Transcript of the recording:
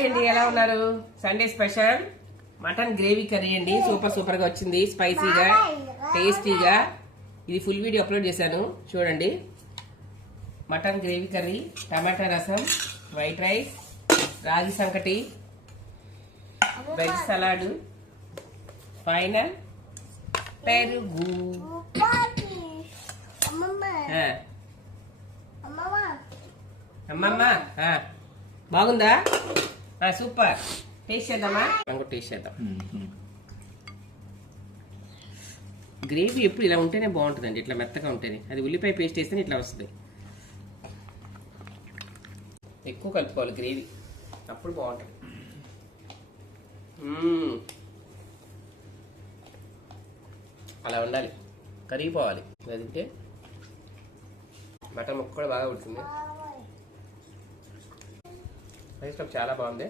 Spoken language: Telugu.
ఏంటి ఎలా ఉన్నారు? Sunday special mutton gravy curry అండి. సూపర్ గా వచ్చింది, స్పైసీగా టేస్టీగా. ఇది ఫుల్ వీడియో అప్లోడ్ చేశాను, చూడండి. మటన్ గ్రేవీ కర్రీ, టమాటా రసం, వైట్ రైస్, రాగి సంకటి, వెజ్ సలాడ్, ఫైనల్ పెరుగు. అమ్మమ్మ బాగుందా? సూపర్. టేస్ట్ చేద్దామా? టేస్ట్ చేద్దాం. గ్రేవీ ఎప్పుడు ఇలా ఉంటేనే బాగుంటుందండి, ఇట్లా మెత్తగా ఉంటేనే. అది ఉల్లిపాయ పేస్ట్ వేస్తేనే ఇట్లా వస్తుంది. ఎక్కువ కలుపుకోవాలి గ్రేవీ, అప్పుడు బాగుంటుంది. అలా ఉండాలి, కరిగిపోవాలి. అది తింటే మటన్ ముక్క కూడా బాగా ఉడుతుంది. రైస్ చాలా బాగుంది.